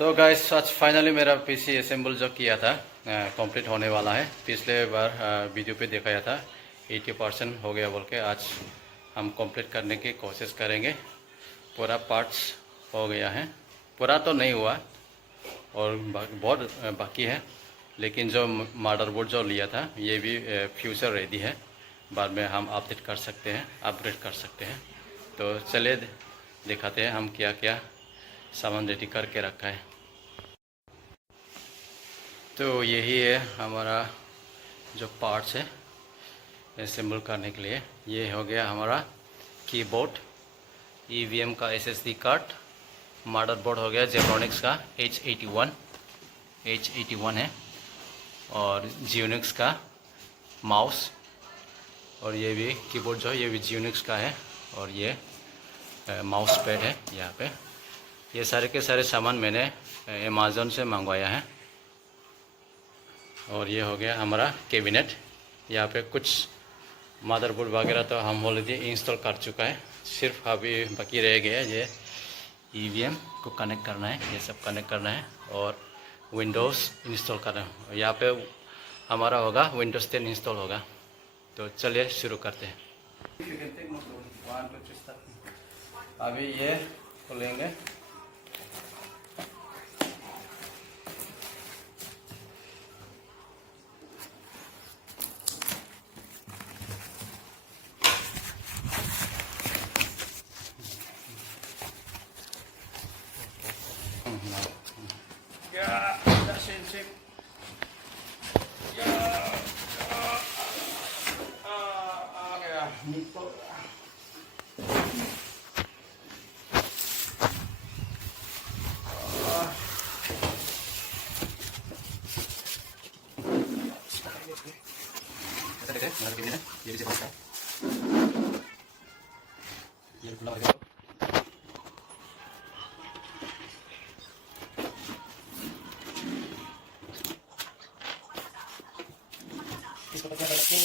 तो गाइस आज फाइनली मेरा पीसी असेंबल जो किया था कंप्लीट होने वाला है। पिछले बार वीडियो पे दिखाया था 80% हो गया बोल के। आज हम कंप्लीट करने की कोशिश करेंगे। पूरा पार्ट्स हो गया है, पूरा तो नहीं हुआ और बहुत बाकी है। लेकिन जो मदरबोर्ड जो लिया था ये भी फ्यूचर रेडी है, बाद में हम अपडेट कर सकते हैं, अपग्रेड कर सकते हैं। तो चलिए दिखाते हैं हम क्या क्या सामान रेडी करके रखा है। तो यही है हमारा जो पार्ट्स है असेंबल करने के लिए। ये हो गया हमारा कीबोर्ड, ईवीएम का एसएसडी कार्ड, मदरबोर्ड हो गया जेब्रॉनिक्स का H81 है, और जियोनिक्स का माउस, और ये भी कीबोर्ड जो है ये भी जियोनिक्स का है, और ये माउस पैड है यहाँ पे। ये सारे के सारे सामान मैंने अमेज़न से मंगवाया है। और ये हो गया हमारा कैबिनेट। यहाँ पे कुछ मदरबोर्ड वगैरह तो हम ऑलरेडी इंस्टॉल कर चुका है, सिर्फ अभी बाकी रह गया ये ईवीएम को कनेक्ट करना है, ये सब कनेक्ट करना है और विंडोज़ इंस्टॉल करना है। यहाँ पे हमारा होगा विंडोज़ 10 इंस्टॉल होगा। तो चलिए शुरू करते हैं। अभी ये खोलेंगे। ये भी है, ये खुला हो। इसको पकड़ रखो।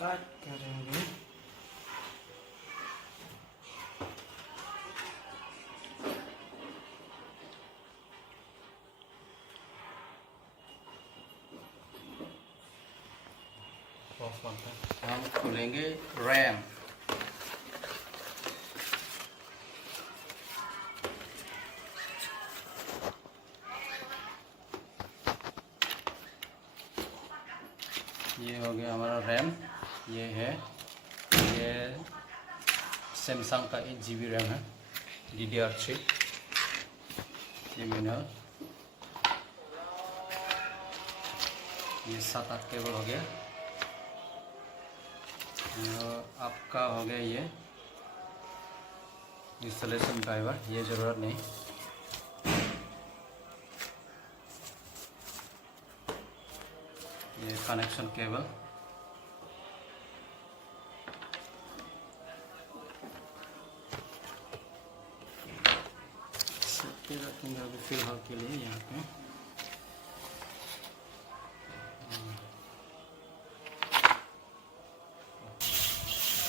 कट करेंगे। हम खोलेंगे रैम। ये हो गया हमारा रैम। ये है, ये सैमसंग का 8 GB रैम है, DDR3। ये मिनल, ये 7-8 केबल हो गया। आपका हो गया ये इंस्टॉलेशन ड्राइवर, ये ज़रूरत नहीं। ये कनेक्शन केबल, रखेंगे अभी फिलहाल के लिए यहाँ पे।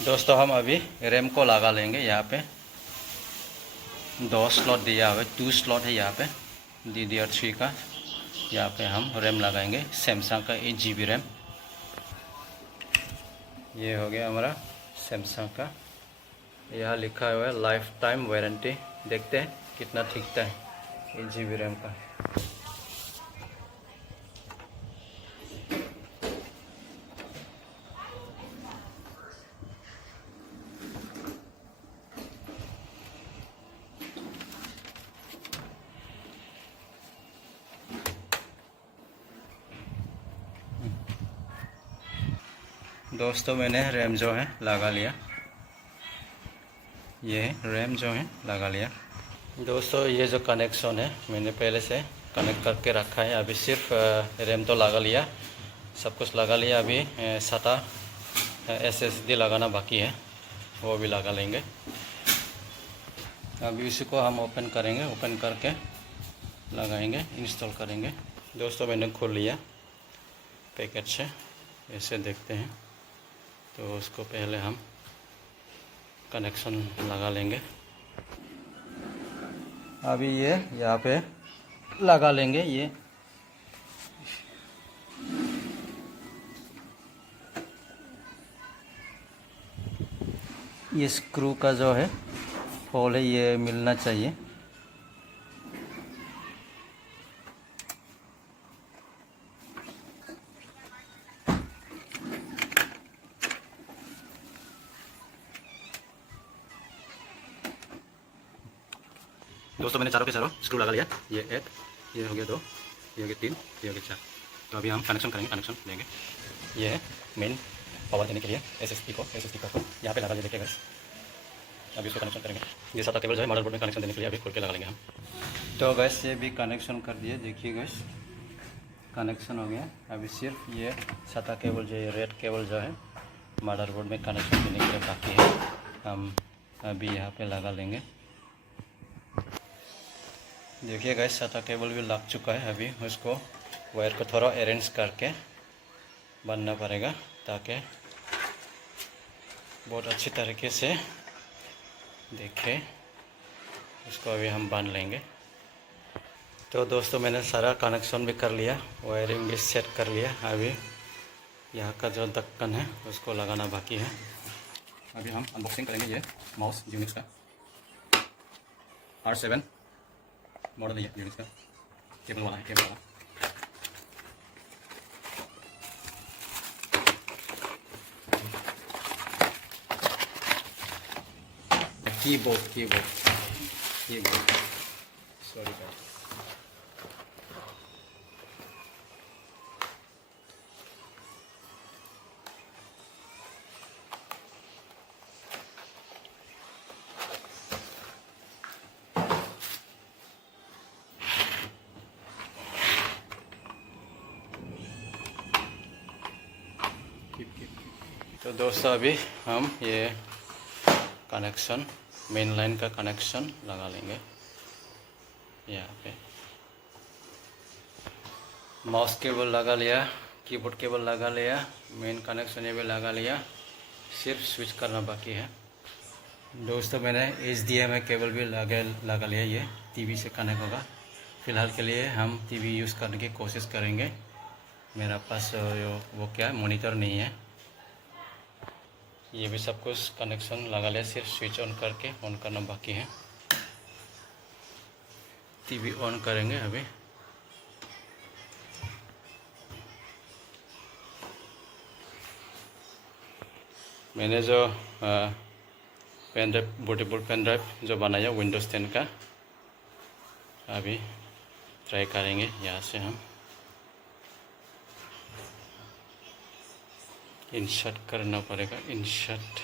दोस्तों हम अभी रैम को लगा लेंगे। यहाँ पे 2 स्लॉट दिया हुआ है, 2 स्लॉट है यहाँ पे DDR3 का। यहाँ पे हम रैम लगाएंगे सैमसंग का 8 GB रैम। ये हो गया हमारा सैमसंग का, यहाँ लिखा हुआ है लाइफ टाइम वारंटी। देखते हैं कितना टिकता है 8 GB रैम का। दोस्तों मैंने रैम जो है लगा लिया, ये रैम जो है लगा लिया। दोस्तों ये जो कनेक्शन है मैंने पहले से कनेक्ट करके रखा है। अभी सिर्फ रैम तो लगा लिया, सब कुछ लगा लिया। अभी SATA SSD लगाना बाकी है, वो भी लगा लेंगे। अभी इसी को हम ओपन करेंगे, ओपन करके लगाएंगे, इंस्टॉल करेंगे। दोस्तों मैंने खोल लिया, पैकेट से ऐसे देखते हैं। तो उसको पहले हम कनेक्शन लगा लेंगे। अभी ये यहाँ पे लगा लेंगे। ये स्क्रू का जो है होल है, ये मिलना चाहिए। दोस्तों मैंने चारों के चारों स्क्रू लगा लिया। ये एक, ये हो गया 2, ये हो गया 3, ये हो गया 4। तो अभी हम कनेक्शन करेंगे, कनेक्शन देंगे। ये है मेन पावर देने के लिए एसएसडी को यहाँ पे लगा लिया। देखिए गाइस, अभी इसको कनेक्शन करेंगे। ये सारा केबल जो है मदरबोर्ड में कनेक्शन देने के लिए अभी खोल के लगा लेंगे हम। तो गैस ये भी कनेक्शन कर दिए। देखिए गैस, कनेक्शन हो गया। अभी सिर्फ ये साता केबल जो, ये रेड केबल जो है मदरबोर्ड में कनेक्शन देने के लिए बाकी है। हम अभी यहाँ पे लगा लेंगे। देखिए गाइस, साता केबल भी लग चुका है। अभी उसको वायर को थोड़ा अरेंज करके बांधना पड़ेगा ताकि बहुत अच्छी तरीके से देखें। इसको अभी हम बांध लेंगे। तो दोस्तों मैंने सारा कनेक्शन भी कर लिया, वायरिंग भी सेट कर लिया। अभी यहाँ का जो ढक्कन है उसको लगाना बाकी है। अभी हम अनबॉक्सिंग करेंगे। ये माउस यूनिक्स का R7 मॉडल है, यूनिक्स का केबल वाला है, केबल वाला। Keyboard sorry guys. तो दोस्तों अभी हम ये कनेक्शन, मेन लाइन का कनेक्शन लगा लेंगे। यहाँ पे माउस केबल लगा लिया, कीबोर्ड केबल लगा लिया, मेन कनेक्शन ये भी लगा लिया। सिर्फ स्विच करना बाकी है। दोस्तों मैंने HDMI केबल भी लगा लिया। ये टीवी से कनेक्ट होगा। फ़िलहाल के लिए हम टीवी यूज़ करने की कोशिश करेंगे। मेरा पास वो क्या मॉनिटर नहीं है। ये भी सब कुछ कनेक्शन लगा लिया, सिर्फ स्विच ऑन करके ऑन करना बाकी है। टीवी ऑन करेंगे अभी। मैंने जो pen drive, bootable pen drive जो बनाया विंडोज़ 10 का, अभी ट्राई करेंगे। यहाँ से हम इंसर्ट करना पड़ेगा। इंसर्ट,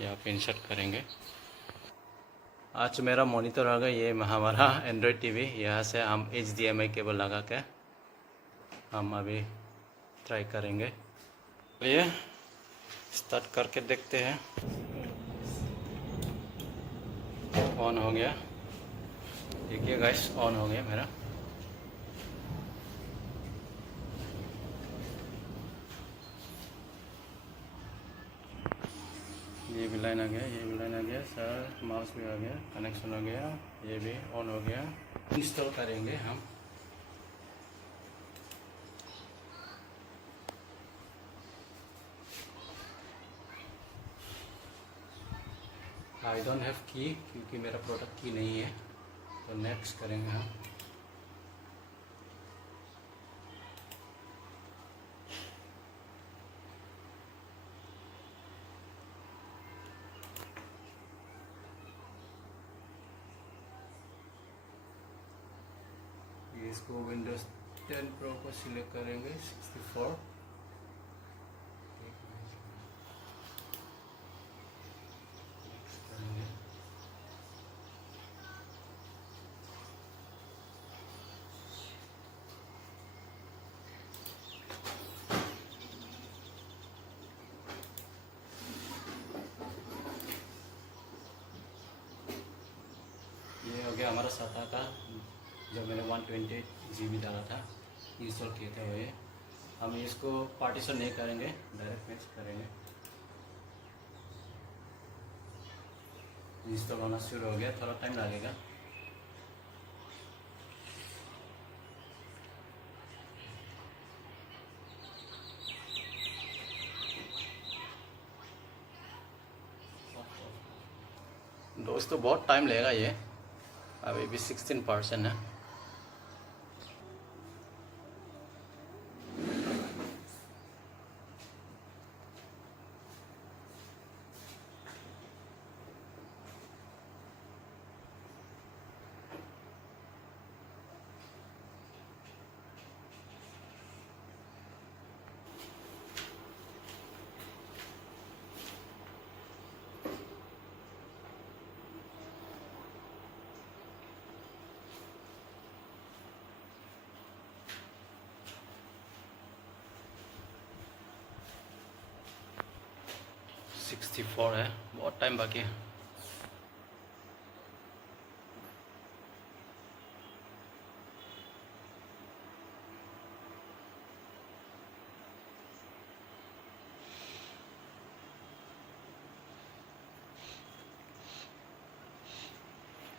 यहाँ पे इंसर्ट करेंगे। आज मेरा मॉनिटर आ गया। ये हमारा एंड्रॉयड टीवी। यहाँ से हम HDMI केबल लगा के हम अभी ट्राई करेंगे। चलिए स्टार्ट करके देखते हैं। ऑन हो गया। देखिए गाइस, ऑन हो गया मेरा। ये भी लाइन आ गया, ये भी लाइन आ गया सर। माउस भी आ गया, कनेक्शन हो गया, ये भी ऑन हो गया। इंस्टॉल करेंगे हम। आई डोंट हैव की, क्योंकि मेरा प्रोडक्ट की नहीं है। तो नेक्स्ट करेंगे हम। इसको विंडोज़ 10 प्रो को सिलेक्ट करेंगे, 64। ये हो गया हमारा साता का, जो मैंने 128 GB डाला था। इंस्टॉल किए थे वो ये। हम इसको पार्टीशन नहीं करेंगे, डायरेक्ट मैच करेंगे। इंस्टॉल होना शुरू हो गया, थोड़ा टाइम लगेगा। दोस्तों बहुत टाइम लगेगा ये, अभी भी 16% है। सिक्सटी 64 है, बहुत टाइम बाकी है।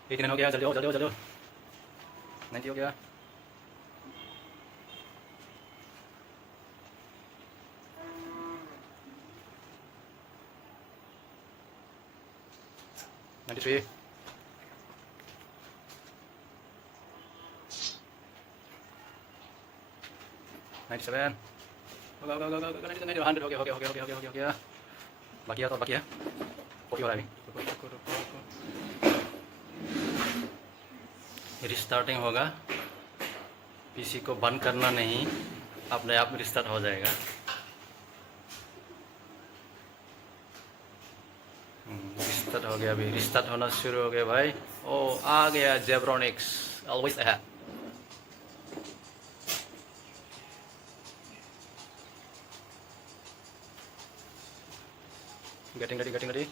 कितने हो गया? जल्दी हो, जल्दी हो, जल्दी हो। 90 हो गया। Ninety three. 97। हो गया, 100 हो गया, हो गया, हो गया, हो गया, हो गया, हो गया। बाकी है तो बाकी है, 40 हो रहा है अभी। रिस्टार्टिंग होगा, पीसी को बंद करना नहीं, अपने आप रिस्टार्ट हो जाएगा। रिस्टार्ट हो गया, अभी रिस्टार्ट होना शुरू हो गया भाई। ओ आ गया Zebronics, always ahead. Getting ready, getting ready.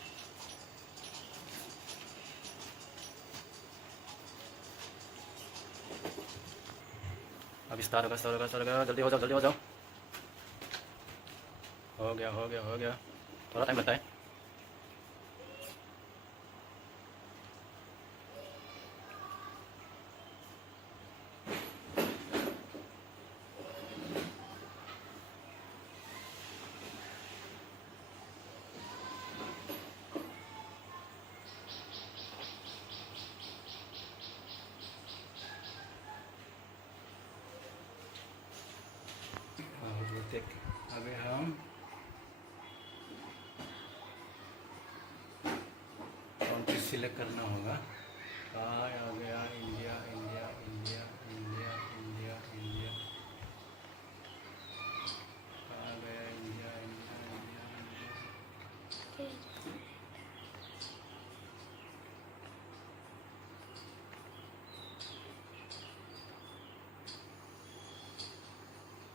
अभी स्टार्ट होगा, स्टार्ट होगा, स्टार्ट होगा। जल्दी हो जाओ, जल्दी हो जाओ। हो गया, हो गया, हो गया। थोड़ा टाइम लगता है। अभी हम कंट्री सिलेक्ट करना होगा। कहाँ आ गया? India, India, India, India, India, India. कहाँ गया? India, India, India, India.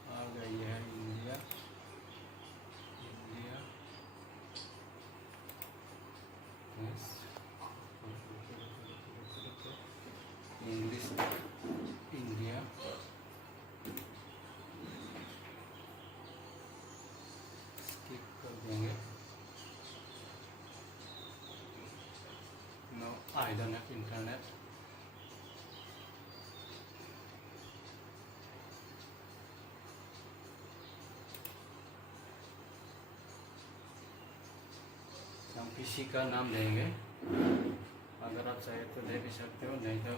आ गई है India, India. Yes, English India. Skip कर देंगे। No, I don't have internet. हम पीसी का नाम देंगे, अगर आप चाहे तो दे भी सकते हो, नहीं तो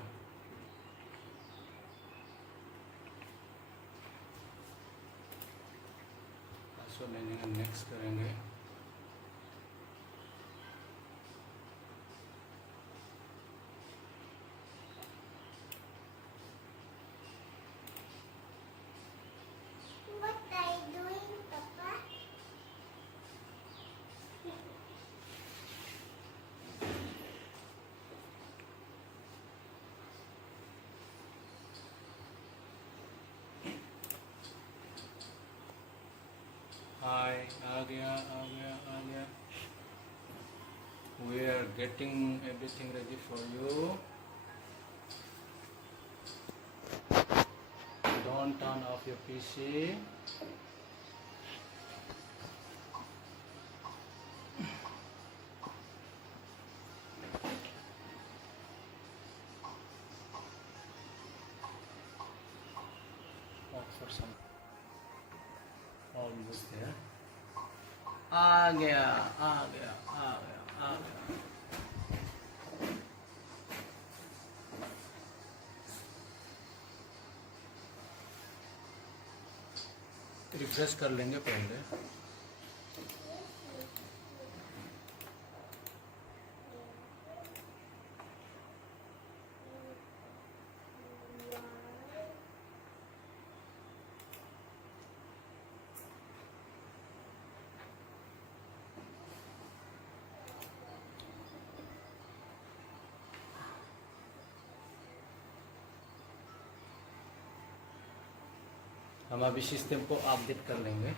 पासवर्ड ले लेंगे, नेक्स्ट करेंगे। हाय, आ गया, आ गया, आ गया। We are getting everything ready for you. Don't turn off your PC. For some almost there. आ गया आ गया आ गया आ गया. रिफ्रेश कर लेंगे पहले. हम अभी सिस्टम को अपडेट कर लेंगे.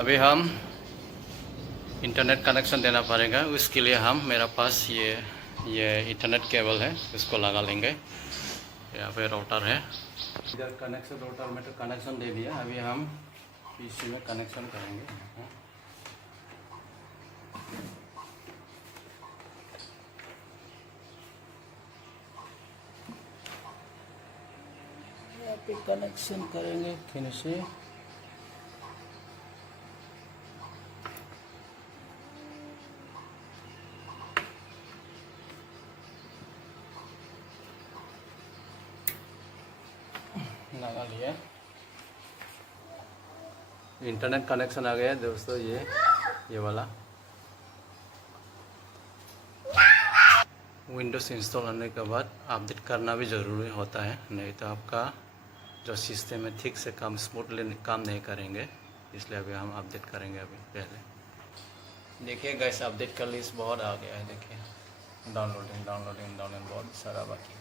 अभी हम इंटरनेट कनेक्शन देना पड़ेगा. उसके लिए हम मेरा पास ये इंटरनेट केबल है, इसको लगा लेंगे. यहाँ पे राउटर है, इधर कनेक्शन राउटर में तो कनेक्शन दे दिया. अभी हम पीसी में कनेक्शन करेंगे. यहाँ पे कनेक्शन करेंगे फिर से. लगा लिया. इंटरनेट कनेक्शन आ गया दोस्तों. ये वाला विंडोज़ इंस्टॉल होने के बाद अपडेट करना भी ज़रूरी होता है, नहीं तो आपका जो सिस्टम है ठीक से काम स्मूथली काम नहीं करेंगे. इसलिए अभी हम अपडेट करेंगे. अभी पहले देखिए गाइस, अपडेट कर लिस्ट बहुत आ गया है. देखिए डाउनलोडिंग बहुत सारा बाकी है.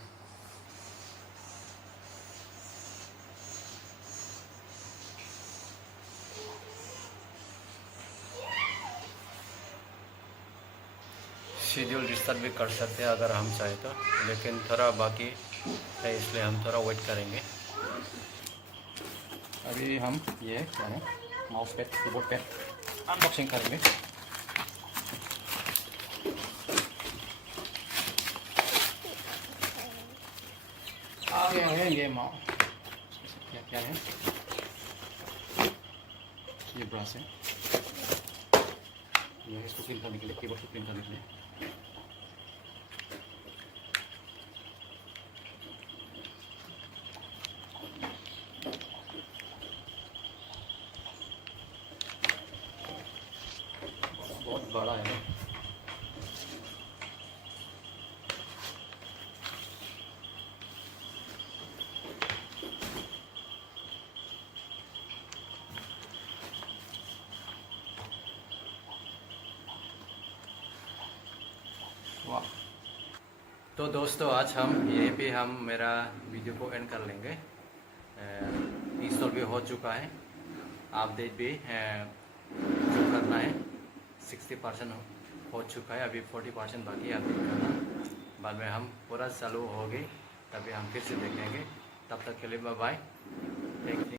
शेड्यूल रिस्टार्ट भी कर सकते हैं अगर हम चाहें तो, लेकिन थोड़ा बाकी है इसलिए हम थोड़ा वेट करेंगे. अभी हम ये क्या है mouse pad keyboard pad unboxing करेंगे. आ गया है ये माउस. क्या है ये ब्रश है. ये इसको क्लीन करने के लिए, कीबोर्ड को क्लीन करने के लिए. बहुत बड़ा है. वाह. तो दोस्तों आज हम यहीं पे हम मेरा वीडियो को एंड कर लेंगे. इंस्टॉल भी हो चुका है. अपडेट भी जो करना है 60% हो चुका है. अभी 40% बाकी है अपडेट करना. बाद में हम पूरा चालू हो गई तभी हम फिर से देखेंगे. तब तक के लिए बाय बाय.